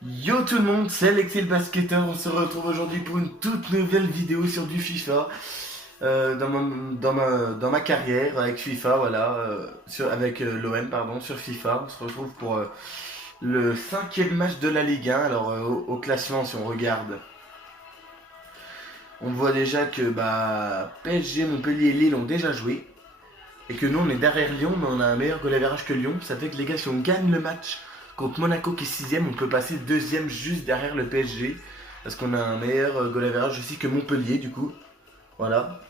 Yo tout le monde, c'est Alexis le basketteur, on se retrouve aujourd'hui pour une toute nouvelle vidéo sur du FIFA. Dans ma carrière avec FIFA, voilà, avec l'OM, pardon, sur FIFA. On se retrouve pour le cinquième match de la Ligue 1. Alors au classement, si on regarde, on voit déjà que PSG, Montpellier et Lille ont déjà joué. Et que nous on est derrière Lyon, mais on a un meilleur goal average que Lyon. Ça fait que les gars, si on gagne le match contre Monaco qui est sixième, on peut passer deuxième juste derrière le PSG. Parce qu'on a un meilleur goal average aussi que Montpellier du coup. Voilà.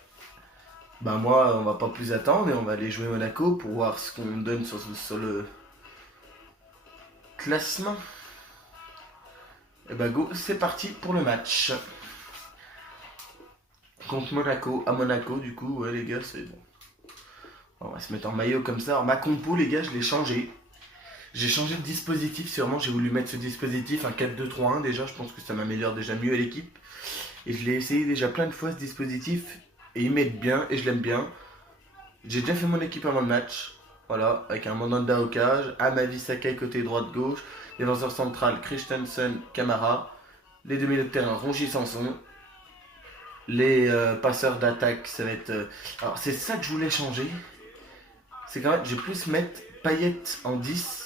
Bah moi, on va pas plus attendre et on va aller jouer Monaco pour voir ce qu'on donne sur le classement. Et bah go, c'est parti pour le match. Contre Monaco, à Monaco du coup, ouais les gars, c'est bon. On va se mettre en maillot comme ça. Alors ma compo les gars, je l'ai changé. J'ai changé de dispositif, sûrement j'ai voulu mettre ce dispositif, un 4-2-3-1 déjà, je pense que ça m'améliore déjà mieux à l'équipe. Et je l'ai essayé déjà plein de fois ce dispositif, et il m'aide bien, et je l'aime bien. J'ai déjà fait mon équipe avant le match, voilà, avec un Mandanda au cage, Amavi Sakai côté droite-gauche, défenseur central Christensen, Camara, les deux milieux de terrain Rongi Sanson, les passeurs d'attaque, ça va être... Alors c'est ça que je voulais changer, c'est quand même, je vais plus mettre Payet en 10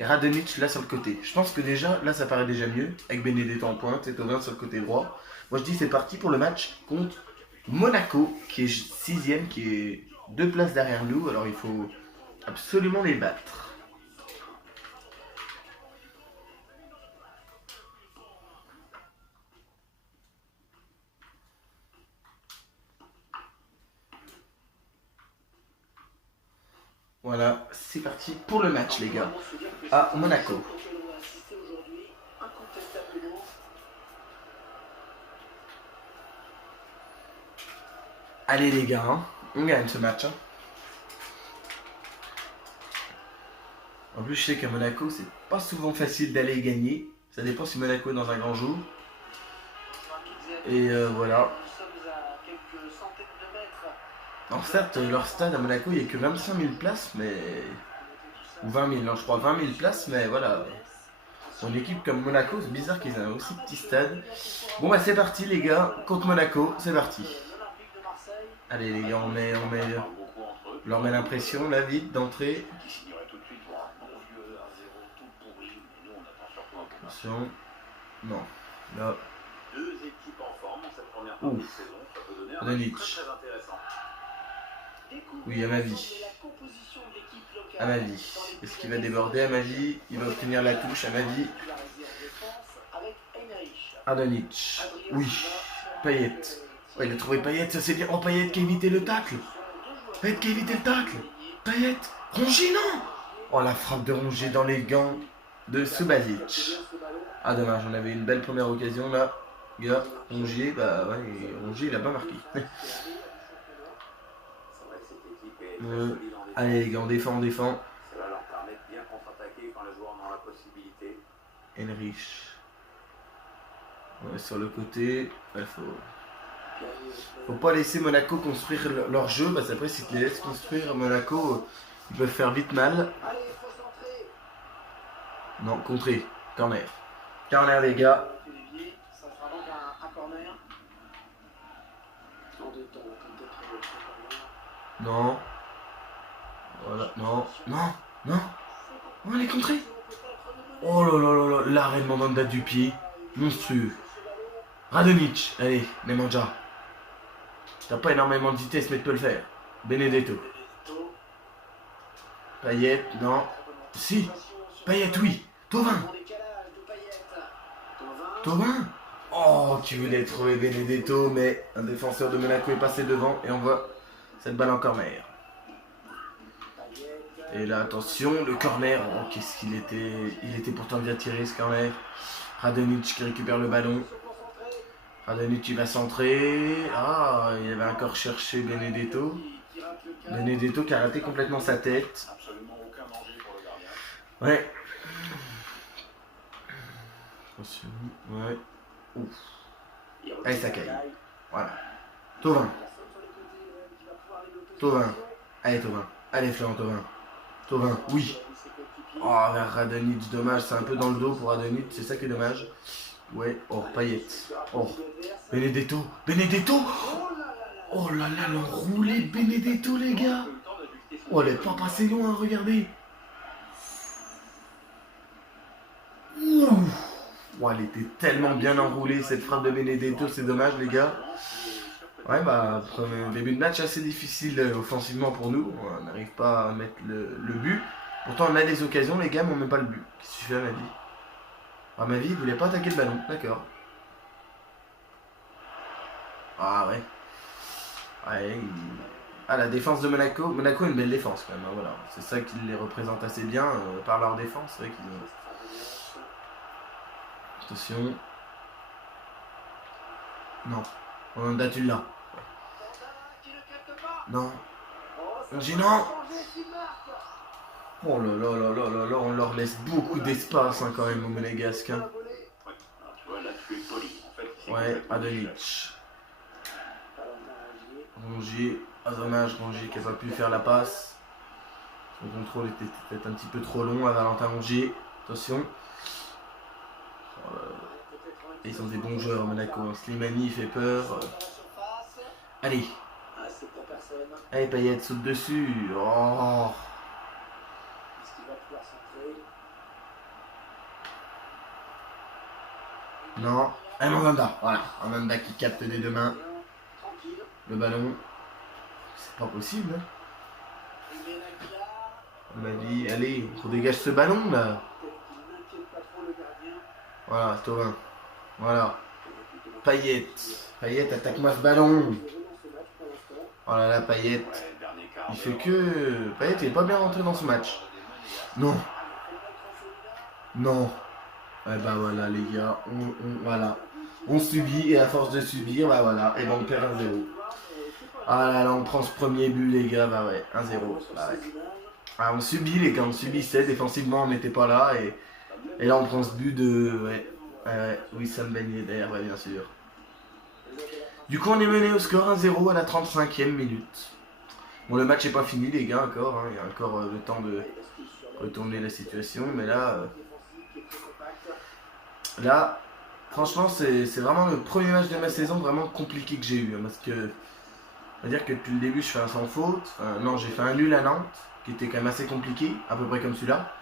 et Radonjic là sur le côté. Je pense que déjà, là ça paraît déjà mieux, avec Benedetto en pointe et Thauvin sur le côté droit. Moi je dis c'est parti pour le match contre Monaco, qui est sixième, qui est deux places derrière nous, alors il faut absolument les battre. Voilà, c'est parti pour le match les gars, à Monaco. Allez les gars, hein, on gagne ce match. Hein. En plus, je sais qu'à Monaco, c'est pas souvent facile d'aller gagner. Ça dépend si Monaco est dans un grand jour. Et voilà. Alors certes, leur stade à Monaco, il n'y a que 25 000 places, mais... Ou 20 000, non, je crois 20 000 places, mais voilà. Pour une équipe comme Monaco, c'est bizarre qu'ils aient un aussi petit stade. Bon bah c'est parti les gars, contre Monaco, c'est parti. Allez les gars, on leur met l'impression, là, vite, d'entrée. Attention. Non. Là. Ouf. Radonjic. Oui, Amavi. Amavi. Est-ce qu'il va déborder Amavi? Il va obtenir la touche, Amavi. Radonjic. Oui. Payet. Oh, il a trouvé Payet, ça c'est bien. Oh, Payet qui a évité le tacle. Payet qui a évité le tacle. Payet. Rongier, non. Oh, la frappe de Rongier dans les gants de Subasic. Ah, dommage, on avait une belle première occasion là. Gars, Rongier, bah ouais, Rongier il a pas marqué. Allez les gars, on défend, on défend. Henrich. Ouais, sur le côté. Ouais, faut pas laisser Monaco construire leur jeu, parce qu'après si tu les laisses construire Monaco, ils peuvent faire vite mal. Non, contré. Corner. Corner les gars. Non. Voilà, non, non, non. Oh, elle est contrée. Oh là là là là, l'arrêt de Mandanda du pied. Monstrueux. Radonjic, allez, Nemanja. T'as pas énormément de vitesse, mais tu peux le faire. Benedetto. Payet, non. Si. Payet, oui. Thauvin. Thauvin. Oh, tu voulais trouver Benedetto, mais un défenseur de Monaco est passé devant et on voit cette balle en corner. Et là, attention, le corner. Oh, qu'est-ce qu'il était. Il était pourtant bien tiré ce corner. Radonjic qui récupère le ballon. Radonjic il va centrer. Ah, il avait encore cherché Benedetto. Benedetto qui a raté complètement sa tête. Ouais. Attention. Ouais. Ouf. Allez, ça caille. Voilà. Thauvin. Thauvin. Allez, Thauvin. Allez, Florent Thauvin. Thauvin, oui. Oh, vers Radonjic, dommage, c'est un peu dans le dos pour Radonjic, c'est ça qui est dommage. Ouais, oh, Payet. Oh, Benedetto. Benedetto. Oh là là, l'enroulé de Benedetto, les gars. Oh, elle est pas passée loin, regardez. Ouh. Oh, elle était tellement bien enroulée, cette frappe de Benedetto, c'est dommage, les gars. Ouais, bah, premier début de match assez difficile offensivement pour nous. On n'arrive pas à mettre le but. Pourtant, on a des occasions, les gars, mais on met pas le but. Qu'est-ce que tu fais, à ma vie? À ma vie, il voulait pas attaquer le ballon, d'accord. Ah ouais. Ouais, ah, la défense de Monaco. Monaco a une belle défense quand même, hein, voilà. C'est ça qui les représente assez bien par leur défense. C'est vrai qu'ils ont... Attention. Non. On a battu là. Non. On dit non. Oh là là là là là là, on leur laisse beaucoup d'espace hein, quand même au Monégasque. Hein. Ouais, Radonjic. Rongier. Ah dommage, Rongier qui n'a pas pu faire la passe. Son contrôle était peut-être un petit peu trop long à Valentin Rongier. Attention. Ils sont des bons joueurs Monaco. Hein. Slimani fait peur. Allez. Allez, Payet saute dessus. Oh. Non. Un Mandanda. Voilà. Un Mandanda qui capte des deux mains. Le ballon. C'est pas possible. On m'a dit, allez, on dégage ce ballon là. Voilà, Thauvin. Voilà. Payet. Payet, attaque-moi ce ballon. Oh là là, Payet. Il fait que... Payet, il est pas bien rentré dans ce match. Non. Non. Ouais, bah voilà, les gars. Voilà. On subit, et à force de subir, bah voilà. Et ben on perd 1-0. Ah là là, on prend ce premier but, les gars. Bah ouais, 1-0. Bah ouais. Ah, on subit, les gars. On subissait. Défensivement, on n'était pas là. Et là, on prend ce but de... Ouais. Oui, Sam Ben Yedder, ouais, bien sûr. Du coup, on est mené au score 1-0 à la 35e minute. Bon, le match n'est pas fini, les gars, encore. Hein. Il y a encore le temps de retourner la situation. Mais là, franchement, c'est vraiment le premier match de ma saison vraiment compliqué que j'ai eu. Hein, parce que, on va dire que depuis le début, je fais un sans faute. Non, j'ai fait un nul à Nantes, qui était quand même assez compliqué, à peu près comme celui-là.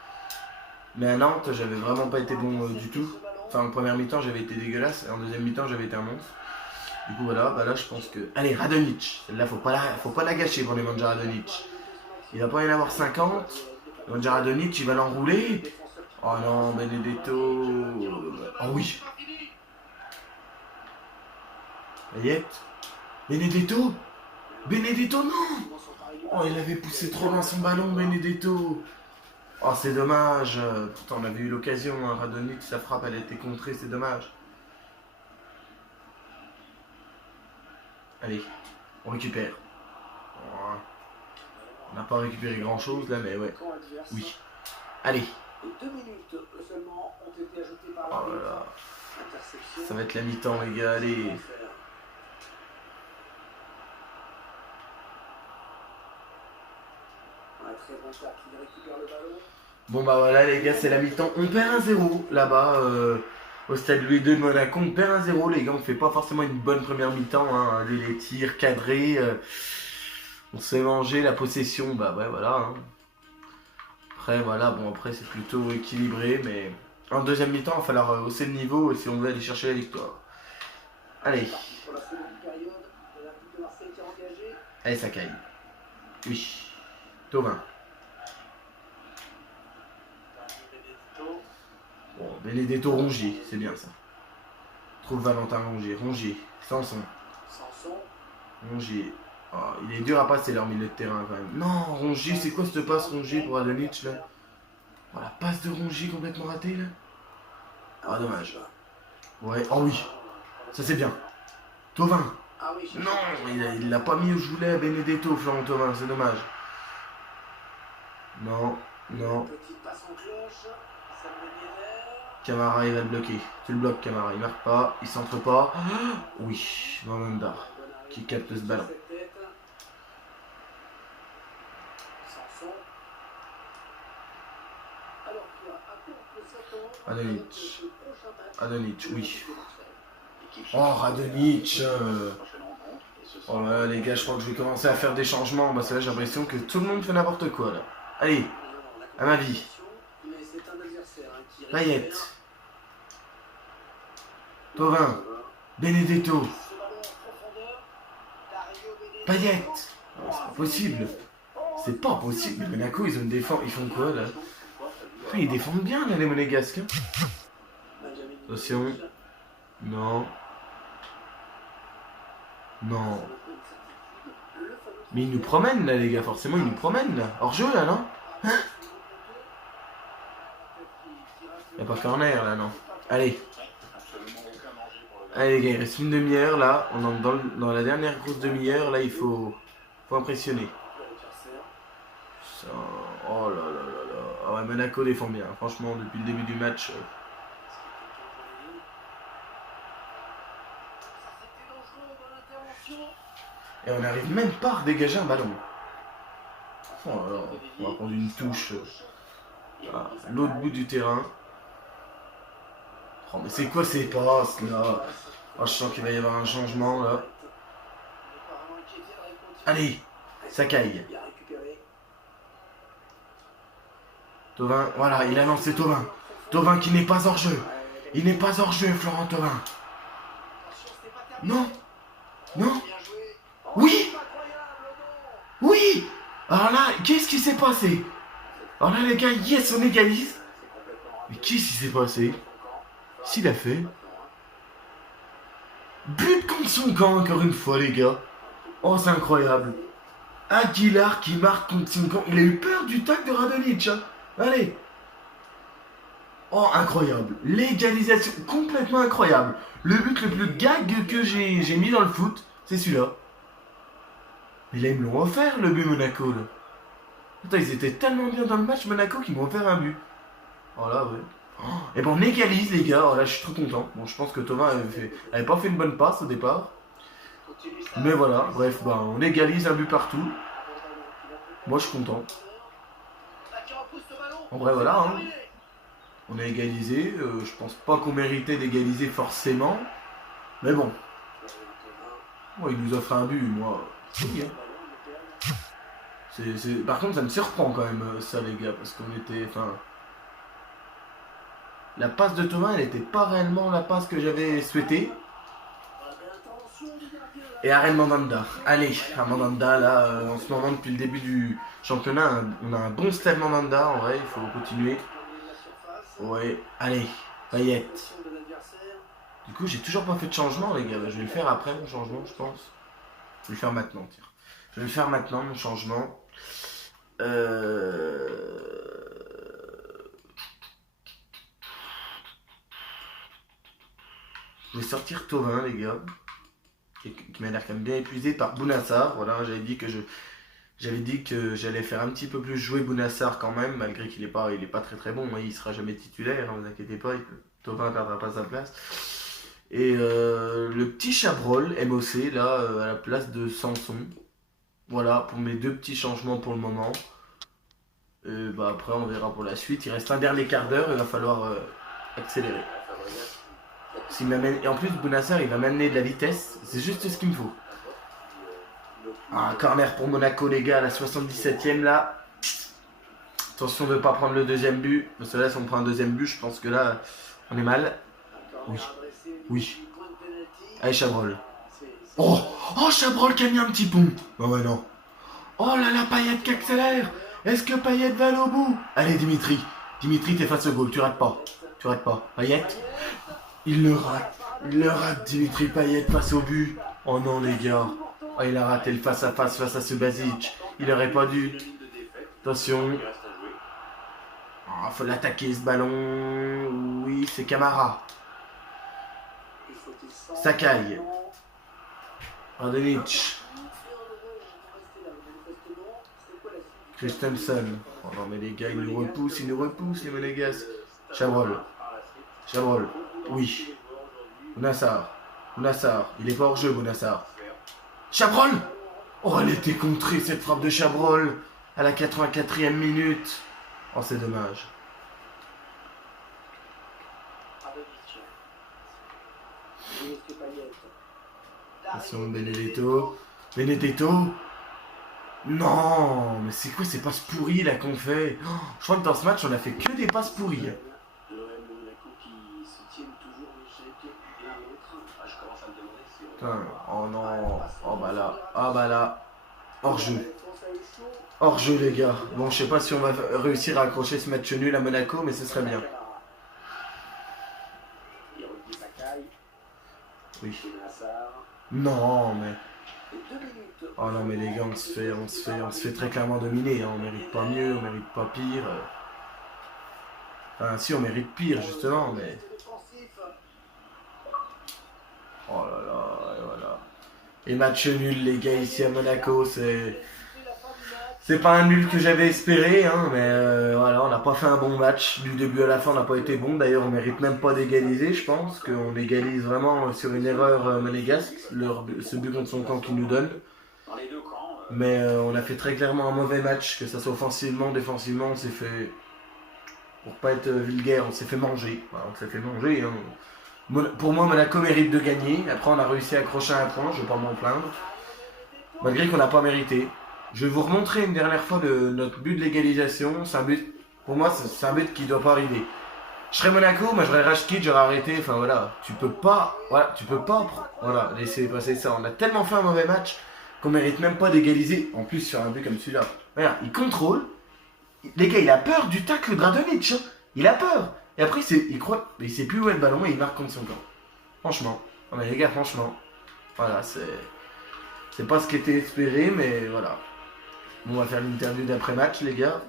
Mais à Nantes, j'avais vraiment pas été bon du tout. Enfin, en première mi-temps, j'avais été dégueulasse. Et en deuxième mi-temps, j'avais été un monstre. Du coup, voilà, bah là, je pense que... Allez, Radonjic. Celle-là, faut pas la gâcher pour les Nemanja Radonjic. Il va pas y en avoir 50. Nemanja Radonjic, il va l'enrouler. Oh non, Benedetto. Oh oui. Payet. Benedetto. Benedetto, non. Oh, il avait poussé trop loin son ballon, Benedetto. Oh, c'est dommage. Pourtant, on avait eu l'occasion. Hein. Radonjic, sa frappe, elle a été contrée, c'est dommage. Allez, on récupère. On n'a pas récupéré grand chose là, mais ouais. Oui. Allez. Oh là là. Ça va être la mi-temps, les gars. Allez. Bon bah voilà les gars, c'est la mi-temps. On perd 1-0 là-bas au stade Louis II de Monaco. On perd 1-0 les gars, on fait pas forcément une bonne première mi-temps. Hein. Les tirs cadrés, on se fait manger la possession, bah ouais voilà. Hein. Après voilà, bon après c'est plutôt équilibré, mais en deuxième mi-temps il va falloir hausser le niveau si on veut aller chercher la victoire. Allez. Allez Sakai. Oui. Thauvin. Bon, Benedetto Rongier, c'est bien ça. Trouve Valentin Rongier. Rongier. Sanson. Rongier. Oh, il est dur à passer leur milieu de terrain quand même. Non, Rongier, c'est quoi cette passe Rongier pour Radonjic là? Oh, la passe de Rongier complètement ratée là. Ah, dommage. Ouais, oh oui. Ça c'est bien. Thauvin. Non, il l'a pas mis au joulet à Benedetto, Florent Thauvin, c'est dommage. Non, non. Camara il va le bloquer. Tu le bloques Camara, il marque pas, il centre pas. Oui, Mandanda qui capte ce ballon. Radonjic. Radonjic, oui. Oh, Radonjic. Oh là, les gars, je crois que je vais commencer à faire des changements. Parce que là, j'ai l'impression que tout le monde fait n'importe quoi, là. Allez, à ma vie. Payet. Thauvin. Benedetto. Payet. Oh, c'est pas possible. C'est pas possible. Monaco, ils ont une défense. Ils font quoi, là? Putain, ils défendent bien, là, les Monégasques. Hein. Attention. Non. Non. Mais ils nous promènent, là, les gars. Forcément, ils nous promènent, là. Hors jeu, là, non? Hein? Y'a pas corner, là, non. Allez. Allez, les gars, il reste une demi-heure, là. On entre dans la dernière grosse demi-heure. Là, il faut impressionner. Ça... Oh là là là là. Ah ouais, Monaco défend bien. Franchement, depuis le début du match... Et on n'arrive même pas à redégager un ballon. Oh là là, on va prendre une touche à l'autre bout du terrain. Oh mais c'est quoi ces passes là? Oh, je sens qu'il va y avoir un changement là. Allez, Sakai. Thauvin, voilà, il a lancé Thauvin. Thauvin qui n'est pas hors jeu. Il n'est pas hors jeu, Florent Thauvin. Non. Non. Oui. Oui. Alors là, qu'est-ce qui s'est passé? Alors là, les gars, yes, on égalise. Mais qu'est-ce qui s'est passé? S'il a fait but contre son camp, encore une fois, les gars. Oh, c'est incroyable. Aguilar qui marque contre son camp. Il a eu peur du tac de Radonjic. Hein. Allez. Oh, incroyable. L'égalisation, complètement incroyable. Le but le plus gag que j'ai mis dans le foot, c'est celui-là. Mais là, ils me l'ont offert, le but Monaco, là. Putain, ils étaient tellement bien dans le match, Monaco, qu'ils m'ont offert un but. Oh là, ouais. Oh, et ben, on égalise, les gars. Oh là, je suis trop content. Bon, je pense que Thauvin avait pas fait une bonne passe au départ. Mais voilà, bref, ben, on égalise un but partout. Moi, je suis content. En vrai, voilà, hein. On a égalisé. Je pense pas qu'on méritait d'égaliser forcément. Mais bon. Moi, il nous offre un but, moi. Oui, hein. Par contre, ça me surprend quand même, ça, les gars, parce qu'on était... Enfin... La passe de Thauvin, elle n'était pas réellement la passe que j'avais souhaitée. Et Arène Mandanda. Allez, à Mandanda, là, en ce moment, depuis le début du championnat, on a un bon stade Mandanda, en vrai, il faut continuer. Ouais, allez, Payet. Du coup, j'ai toujours pas fait de changement, les gars. Je vais le faire après, mon changement, je pense. Je vais le faire maintenant, tiens. Je vais le faire maintenant, mon changement. Je vais sortir Thauvin, les gars. Qui m'a l'air quand même bien épuisé par Bounassar. Voilà, j'avais dit que j'allais faire un petit peu plus jouer Bounassar quand même, malgré qu'il est pas très très bon. Il sera jamais titulaire, ne vous inquiétez pas. Thauvin ne perdra pas sa place. Et le petit Chabrol, MOC, là, à la place de Sanson. Voilà, pour mes deux petits changements pour le moment. Bah après, on verra pour la suite. Il reste un dernier quart d'heure, il va falloir accélérer. Et en plus, Bounassar, il va m'amener de la vitesse. C'est juste ce qu'il me faut. Un corner pour Monaco, les gars, à la 77e, là. Attention de ne pas prendre le deuxième but. Parce que là, si on prend un deuxième but, je pense que là, on est mal. Oui. Oui. Allez, Chabrol. Oh, Chabrol qui a mis un petit pont. Oh ouais, non. Oh là là, Payet qui accélère. Est-ce que Payet va aller au bout? Allez, Dimitri. Dimitri, t'es face au goal. Tu rates pas. Payet. Il le rate, Dimitri Payet face au but. Oh non, les gars. Oh, il a raté le face-à-face face à Subasic. Il aurait pas dû. Attention. Oh, faut l'attaquer, ce ballon. Oui, c'est Camara. Sakai. Radonjic. Christensen. Oh non, mais les gars, ils nous repoussent, les Monégasques. Chabrol. Oui. Bounassar. Il est pas hors jeu, Bounassar. Chabrol. Oh, elle était contrée, cette frappe de Chabrol. À la 84e minute. Oh, c'est dommage. Attention, Benedetto. Benedetto. Non, mais c'est quoi ces passes pourries là qu'on fait? Oh, je crois que dans ce match, on a fait que des passes pourries. Putain, oh non. Oh bah là. Ah bah là. Hors-jeu. Hors-jeu, les gars. Bon, je sais pas si on va réussir à accrocher ce match nul à Monaco, mais ce serait bien. Oui. Non, mais... Oh non, mais les gars, on se fait très clairement dominer. Hein. On mérite pas mieux, on mérite pas pire. Enfin, si, on mérite pire, justement, mais... Oh là là, et voilà. Et match nul, les gars, ici à Monaco, c'est... C'est pas un nul que j'avais espéré, hein, mais voilà, on n'a pas fait un bon match. Du début à la fin, on n'a pas été bon. D'ailleurs, on mérite même pas d'égaliser, je pense. Qu'on égalise vraiment sur une erreur monégasque, ce but contre son camp qui nous donne. Mais on a fait très clairement un mauvais match, que ça soit offensivement, défensivement, on s'est fait... Pour pas être vulgaire, on s'est fait manger. Voilà, on s'est fait manger, hein. Pour moi, Monaco mérite de gagner. Après, on a réussi à accrocher un point, je vais pas m'en plaindre. Malgré qu'on n'a pas mérité. Je vais vous remontrer une dernière fois notre but de l'égalisation. C'est un but, pour moi, c'est un but qui doit pas arriver. Je serais Monaco, moi j'aurais Rashkid, j'aurais arrêté. Enfin voilà, tu peux pas, voilà, laisser passer ça. On a tellement fait un mauvais match qu'on mérite même pas d'égaliser. En plus sur un but comme celui-là. Regarde, il contrôle. Les gars, il a peur du tacle de Radonjic. Hein. Il a peur. Et après, il sait plus où est le ballon et il marque contre son camp. Franchement, non mais les gars, franchement, voilà, c'est pas ce qui était espéré, mais voilà. Bon, on va faire l'interview d'après-match, les gars.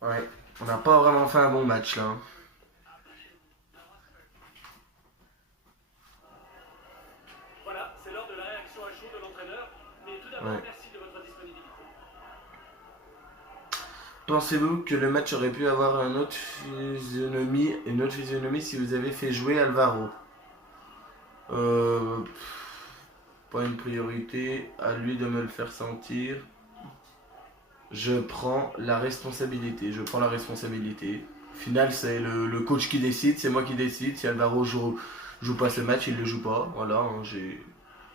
Ouais, on n'a pas vraiment fait un bon match, là. Voilà, c'est l'heure de la réaction à chaud de l'entraîneur. Mais tout d'abord, merci de votre disponibilité. Pensez-vous que le match aurait pu avoir une autre physionomie si vous avez fait jouer Alvaro? Pas une priorité, à lui de me le faire sentir. Je prends la responsabilité. Au final, c'est le coach qui décide, c'est moi qui décide. Si Alvaro joue pas ce match, il le joue pas. Voilà, hein, je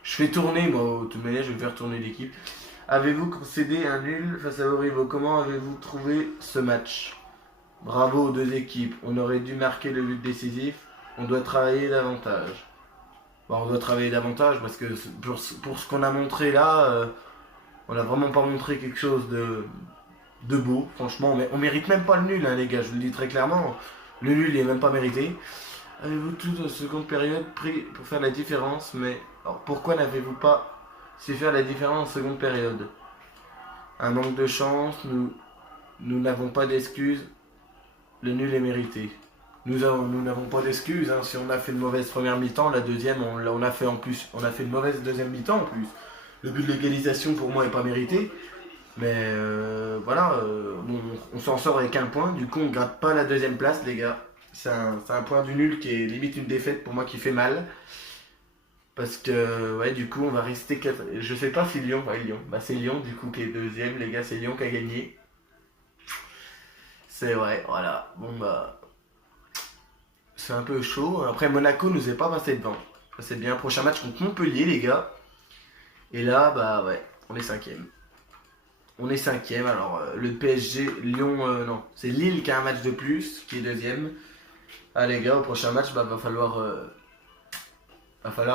fais tourner, moi, de toute manière, je vais faire tourner l'équipe. Avez-vous concédé un nul face à vos rivaux? Comment avez-vous trouvé ce match? Bravo aux deux équipes. On aurait dû marquer le but décisif. On doit travailler davantage. Bon, on doit travailler davantage parce que pour ce qu'on a montré là, on n'a vraiment pas montré quelque chose de beau. Franchement, on mérite même pas le nul, hein, les gars. Je vous le dis très clairement. Le nul n'est même pas mérité. Avez-vous toute la seconde période pris pour faire la différence? Mais alors, pourquoi n'avez-vous pas su faire la différence en seconde période? Un manque de chance, nous n'avons pas d'excuses. Le nul est mérité. Nous n'avons pas d'excuses. Hein. Si on a fait une mauvaise première mi-temps, la deuxième, on a fait une mauvaise deuxième mi-temps en plus. Le but de l'égalisation pour moi n'est pas mérité. Mais voilà, bon, on s'en sort avec un point. Du coup, on ne gratte pas la deuxième place, les gars. C'est un point du nul qui est limite une défaite pour moi qui fait mal. Parce que, ouais, du coup, on va rester 4. Je sais pas si Lyon. Ouais, Lyon. Bah, c'est Lyon, du coup, qui est deuxième, les gars. C'est Lyon qui a gagné. C'est vrai, voilà. Bon, bah. C'est un peu chaud. Après, Monaco nous est pas passé devant. Ça, c'est bien. Prochain match contre Montpellier, les gars. Et là, bah, ouais, on est cinquième. On est cinquième. Alors, le PSG, Lyon, non. C'est Lille qui a un match de plus, qui est deuxième. Ah, les gars, au prochain match, bah, va falloir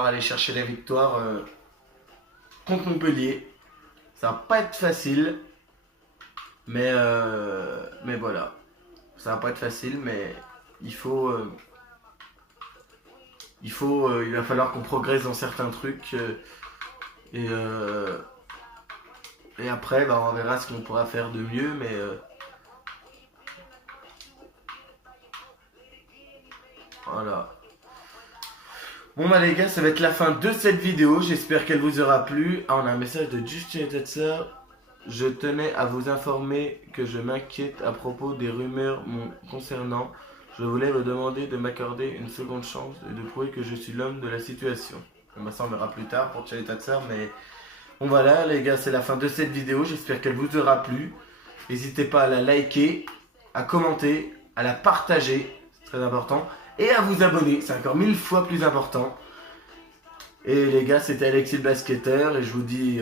aller chercher la victoire contre Montpellier. Ça va pas être facile. Mais voilà. Ça va pas être facile, mais il va falloir qu'on progresse dans certains trucs. Et après, bah, on verra ce qu'on pourra faire de mieux, mais voilà. Bon bah les gars, ça va être la fin de cette vidéo. J'espère qu'elle vous aura plu. Ah, on a un message de Justin Tetzer. Je tenais à vous informer que je m'inquiète à propos des rumeurs concernant. Je voulais vous demander de m'accorder une seconde chance et de prouver que je suis l'homme de la situation. Bon bah ça on verra plus tard pour Justin Tetzer, mais bon voilà les gars, c'est la fin de cette vidéo. J'espère qu'elle vous aura plu. N'hésitez pas à la liker, à commenter, à la partager, c'est très important, et à vous abonner, c'est encore 1000 fois plus important. Et les gars, c'était Alexis le basketteur, et je vous dis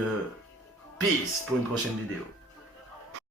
peace pour une prochaine vidéo.